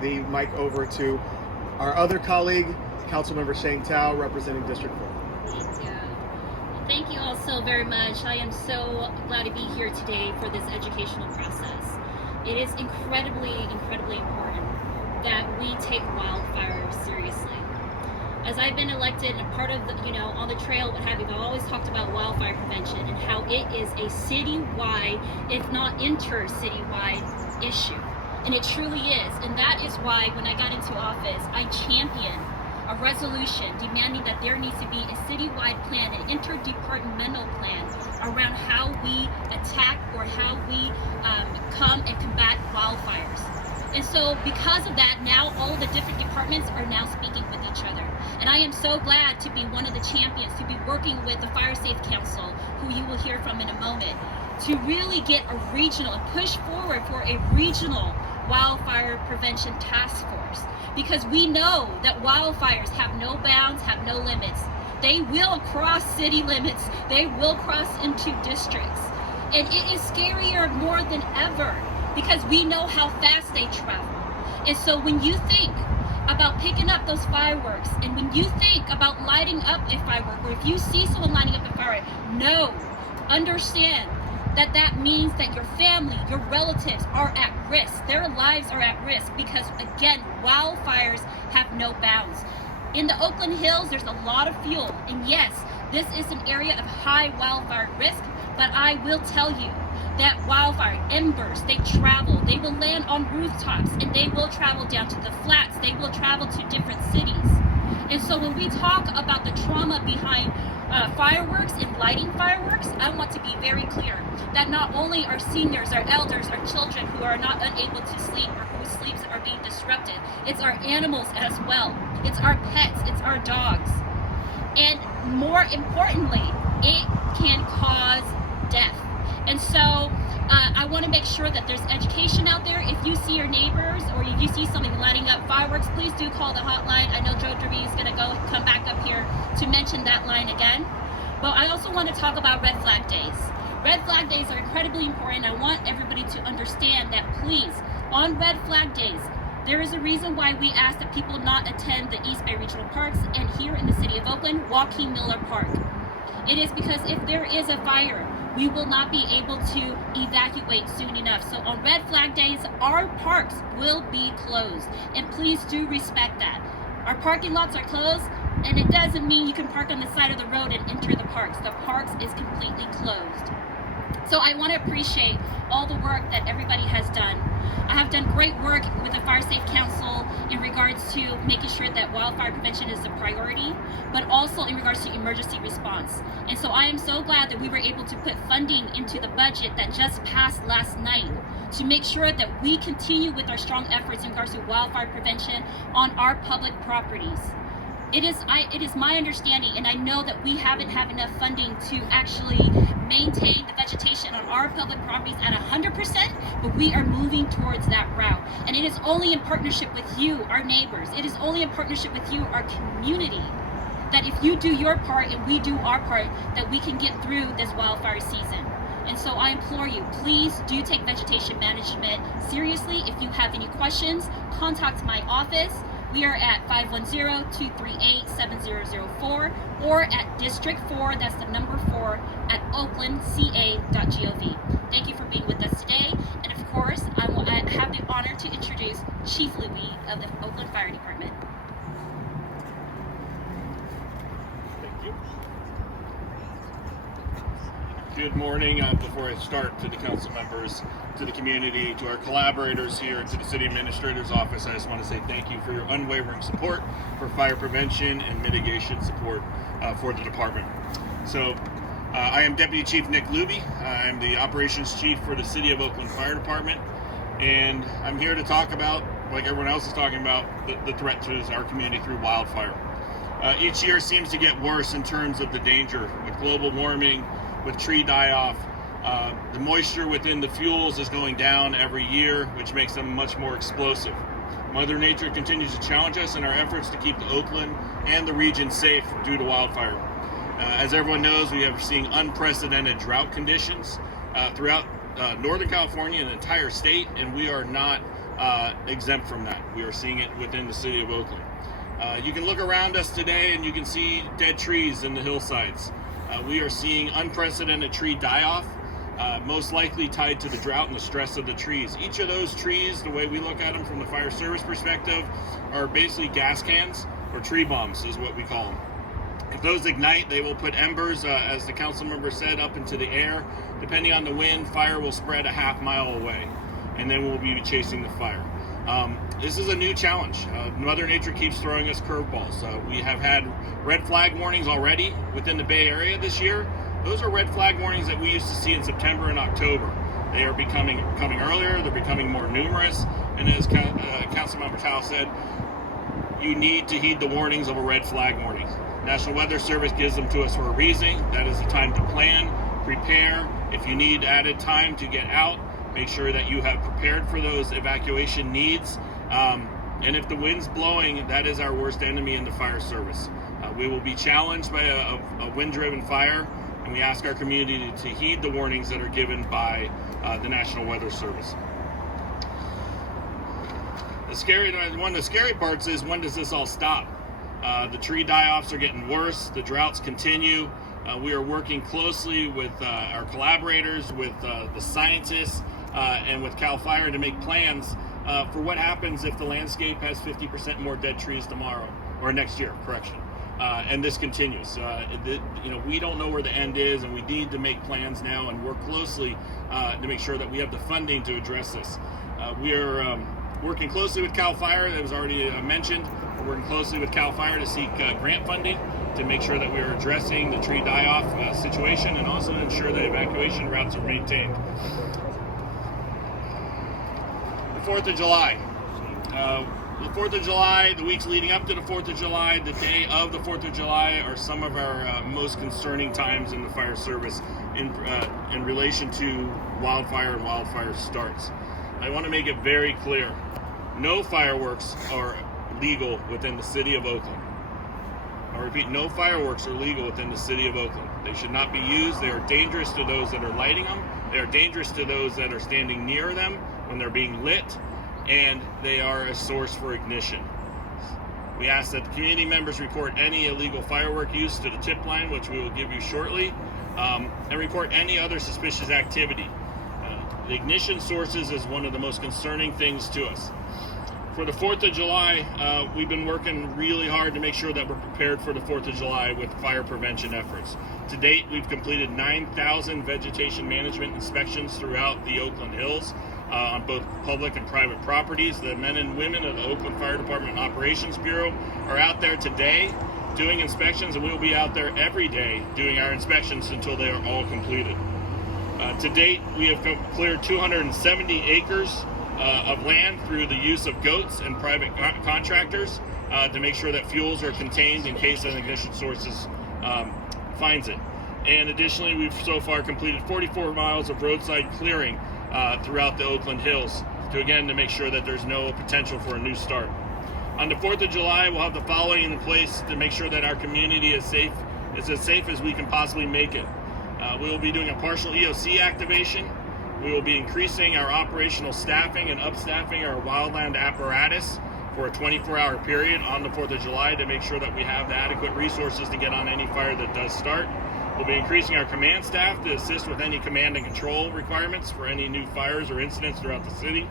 the mic over to our other colleague, Councilmember Sheng Thao, representing District 4. Thank you. Thank you all so very much. I am so glad to be here today for this educational process. It is incredibly important that we take wildfire seriously. As I've been elected and part of the, on the trail, what have you, I've always talked about wildfire prevention and how it is a citywide, if not inter-citywide issue. And it truly is. And that is why when I got into office, I championed a resolution demanding that there needs to be a citywide plan, an interdepartmental plan around how we attack or how we come and combat wildfires. And so because of that, now all the different departments are now speaking with each other. And I am so glad to be one of the champions, to be working with the Fire Safe Council, who you will hear from in a moment, to really get a regional and push forward for a regional wildfire prevention task force. Because we know that wildfires have no bounds, have no limits. They will cross city limits. They will cross into districts. And it is scarier more than ever because we know how fast they travel. And so when you think about picking up those fireworks, and when you think about lighting up a firework, or if you see someone lighting up a firework, understand that that means that your family, your relatives are at risk. Their lives are at risk because, again, wildfires have no bounds. In the Oakland Hills, there's a lot of fuel. And yes, this is an area of high wildfire risk, but I will tell you that wildfire embers, they travel. They will land on rooftops, and they will travel down to the flats. They will travel to different cities. And so when we talk about the trauma behind fireworks and lighting fireworks, I want to be very clear that not only our seniors, our elders, our children who are not unable to sleep or whose sleeps are being disrupted, it's our animals as well. It's our pets, it's our dogs. And more importantly, it can cause death. And so I want to make sure that there's education out there. If you see your neighbors or if you see something lighting up fireworks, please do call the hotline. I know Joe DeVries is going to come back up here to mention that line again. But I also want to talk about red flag days. Red flag days are incredibly important. I want everybody to understand that, please, on red flag days, there is a reason why we ask that people not attend the East Bay Regional Parks and here in the city of Oakland, Joaquin Miller Park. It is because if there is a fire, we will not be able to evacuate soon enough. So on red flag days, our parks will be closed. And please do respect that. Our parking lots are closed, and it doesn't mean you can park on the side of the road and enter the parks. The parks is completely closed. So I want to appreciate all the work that everybody has done. I have done great work with the Fire Safe Council in regards to making sure that wildfire prevention is a priority, but also in regards to emergency response. And so I am so glad that we were able to put funding into the budget that just passed last night to make sure that we continue with our strong efforts in regards to wildfire prevention on our public properties. It is my understanding, and I know that we haven't had enough funding to actually maintain the vegetation on our public properties at 100%, but we are moving towards that route. And it is only in partnership with you, our neighbors. It is only in partnership with you, our community, that if you do your part and we do our part, that we can get through this wildfire season. And so I implore you, please do take vegetation management seriously. If you have any questions, contact my office. We are at 510-238-7004 or at District 4, that's the number 4, at oaklandca.gov. Thank you for being with us today. And of course, I will have the honor to introduce Chief Louis of the Oakland Fire Department. Thank you. Good morning. Before I start, to the council members, to the community, to our collaborators here, to the city administrator's office, I just want to say thank you for your unwavering support for fire prevention and mitigation support for the department. So I am Deputy Chief Nick Luby. I am the operations chief for the City of Oakland Fire Department, and I'm here to talk about, like everyone else is talking about, the threat to our community through wildfire. Each year seems to get worse in terms of the danger with global warming, with tree die-off. The moisture within the fuels is going down every year, which makes them much more explosive. Mother Nature continues to challenge us in our efforts to keep the Oakland and the region safe due to wildfire. As everyone knows, we are seeing unprecedented drought conditions throughout Northern California and the entire state, and we are not exempt from that. We are seeing it within the city of Oakland. You can look around us today and you can see dead trees in the hillsides. We are seeing unprecedented tree die-off, most likely tied to the drought and the stress of the trees. Each of those trees, the way we look at them from the fire service perspective, are basically gas cans, or tree bombs is what we call them. If those ignite, they will put embers, as the council member said, up into the air. Depending on the wind, fire will spread a half mile away, and then we'll be chasing the fire. This is a new challenge. Mother Nature keeps throwing us curveballs. We have had red flag warnings already within the Bay Area this year. Those are red flag warnings that we used to see in September and October. They are coming earlier, they're becoming more numerous, and as Councilmember Thao said, you need to heed the warnings of a red flag warning. National Weather Service gives them to us for a reason. That is the time to plan, prepare. If you need added time to get out, make sure that you have prepared for those evacuation needs. And if the wind's blowing, that is our worst enemy in the fire service. We will be challenged by a wind-driven fire, and we ask our community to heed the warnings that are given by the National Weather Service. One of the scary parts is, when does this all stop? The tree die-offs are getting worse, the droughts continue. We are working closely with our collaborators, with the scientists, and with CAL FIRE to make plans for what happens if the landscape has 50% more dead trees tomorrow, or next year, correction. And this continues. We don't know where the end is, and we need to make plans now and work closely to make sure that we have the funding to address this. We are working closely with CAL FIRE, that was already mentioned. We're working closely with CAL FIRE to seek grant funding to make sure that we are addressing the tree die-off situation, and also to ensure that evacuation routes are maintained. The 4th of July. The 4th of July, the weeks leading up to the 4th of July, the day of the 4th of July are some of our most concerning times in the fire service in relation to wildfire and wildfire starts. I want to make it very clear, no fireworks are legal within the city of Oakland. I repeat, no fireworks are legal within the city of Oakland. They should not be used. They are dangerous to those that are lighting them. They are dangerous to those that are standing near them when they're being lit, and they are a source for ignition. We ask that the community members report any illegal firework use to the tip line, which we will give you shortly, and report any other suspicious activity. The ignition sources is one of the most concerning things to us. For the 4th of July, we've been working really hard to make sure that we're prepared for the 4th of July with fire prevention efforts. To date, we've completed 9,000 vegetation management inspections throughout the Oakland Hills on both public and private properties. The men and women of the Oakland Fire Department Operations Bureau are out there today doing inspections, and we'll be out there every day doing our inspections until they are all completed. To date, we have cleared 270 acres of land through the use of goats and private contractors to make sure that fuels are contained in case an ignition sources finds it. And additionally, we've so far completed 44 miles of roadside clearing throughout the Oakland Hills to make sure that there's no potential for a new start. On the 4th of July, we'll have the following in place to make sure that our community is as safe as we can possibly make it. We will be doing a partial EOC activation. We will be increasing our operational staffing and upstaffing our wildland apparatus for a 24-hour period on the 4th of July to make sure that we have the adequate resources to get on any fire that does start. We'll be increasing our command staff to assist with any command and control requirements for any new fires or incidents throughout the city.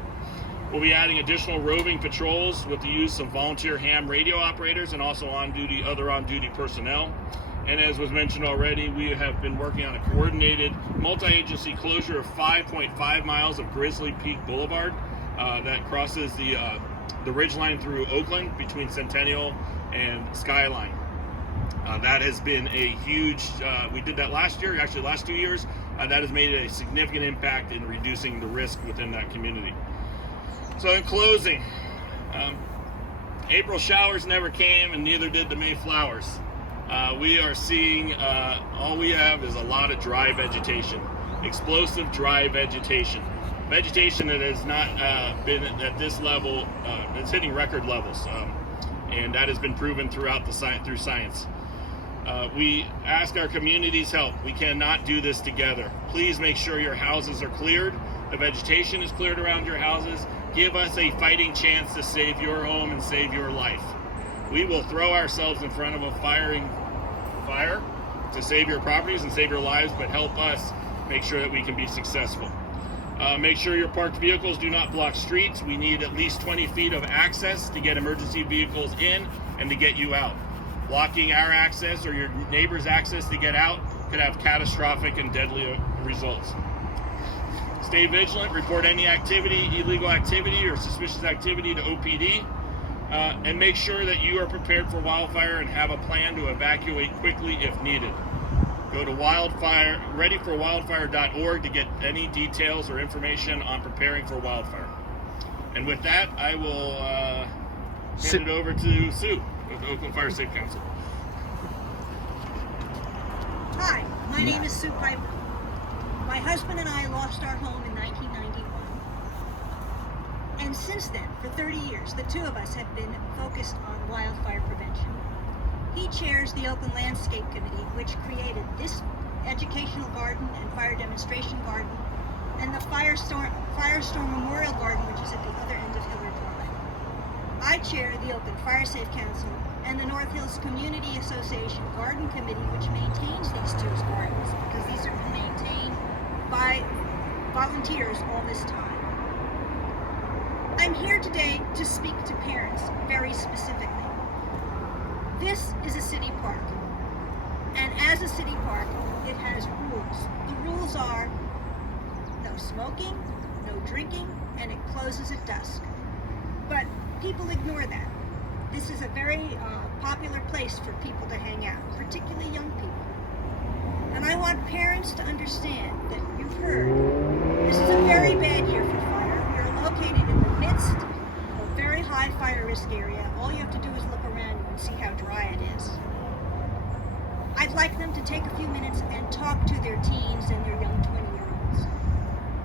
We'll be adding additional roving patrols with the use of volunteer ham radio operators and also other on-duty personnel. And as was mentioned already, we have been working on a coordinated multi-agency closure of 5.5 miles of Grizzly Peak Boulevard that crosses the ridgeline through Oakland between Centennial and Skyline. That has been a huge, we did that last year, actually last 2 years. That has made a significant impact in reducing the risk within that community. So in closing, April showers never came, and neither did the May flowers. We are seeing, all we have is a lot of dry vegetation, explosive dry vegetation. Vegetation that has not been at this level, it's hitting record levels, and that has been proven through science. We ask our community's help. We cannot do this together. Please make sure your houses are cleared, the vegetation is cleared around your houses, Give us a fighting chance to save your home and save your life. We will throw ourselves in front of a fire to save your properties and save your lives, but help us make sure that we can be successful. Make sure your parked vehicles do not block streets. We need at least 20 feet of access to get emergency vehicles in and to get you out. Blocking our access or your neighbor's access to get out could have catastrophic and deadly results. Stay vigilant, report any activity, illegal activity or suspicious activity to OPD, and make sure that you are prepared for wildfire and have a plan to evacuate quickly if needed. Go to readyforwildfire.org to get any details or information on preparing for wildfire. And with that, I will hand it over to Sue with the Oakland Fire Safe Council. Hi, my name is Sue Piper. My husband and I lost our home in 1991. And since then, for 30 years, the two of us have been focused on wildfire prevention. He chairs the Oakland Landscape Committee, which created this educational garden and fire demonstration garden, and the Firestorm Memorial Garden, which is at the other end of Hiller Drive. I chair the Oakland Fire Safe Council and the North Hills Community Association Garden Committee, which maintains these two gardens, because these are maintained by volunteers all this time. I'm here today to speak to parents very specifically. This is a city park, and as a city park, it has rules. The rules are no smoking, no drinking, and it closes at dusk. But people ignore that. This is a very popular place for people to hang out, particularly young people. And I want parents to understand that you've heard this is a very bad year for fire. We are located in the midst of a very high fire risk area. All you have to do is look around and see how dry it is. I'd like them to take a few minutes and talk to their teens and their young 20-year-olds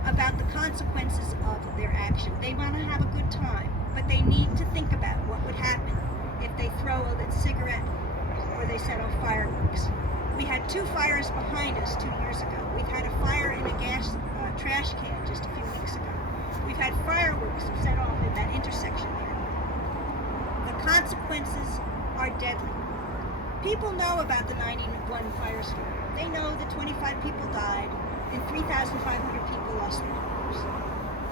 about the consequences of their action. They want to have a good time, but they need to think about what would happen if they throw a lit cigarette or they set off fireworks. We had 2 fires behind us 2 years ago. We've had a fire in a gas trash can just a few weeks ago. We've had fireworks set off at that intersection there. The consequences are deadly. People know about the 91 firestorm. They know that 25 people died and 3,500 people lost their homes.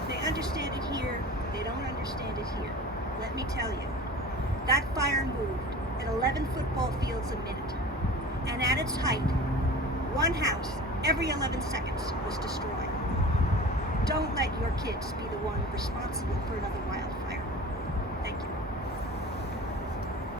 They understand it here. They don't understand it here. Let me tell you, that fire moved at 11 football fields a minute. And at its height, one house every 11 seconds was destroyed. Don't let your kids be the one responsible for another wildfire.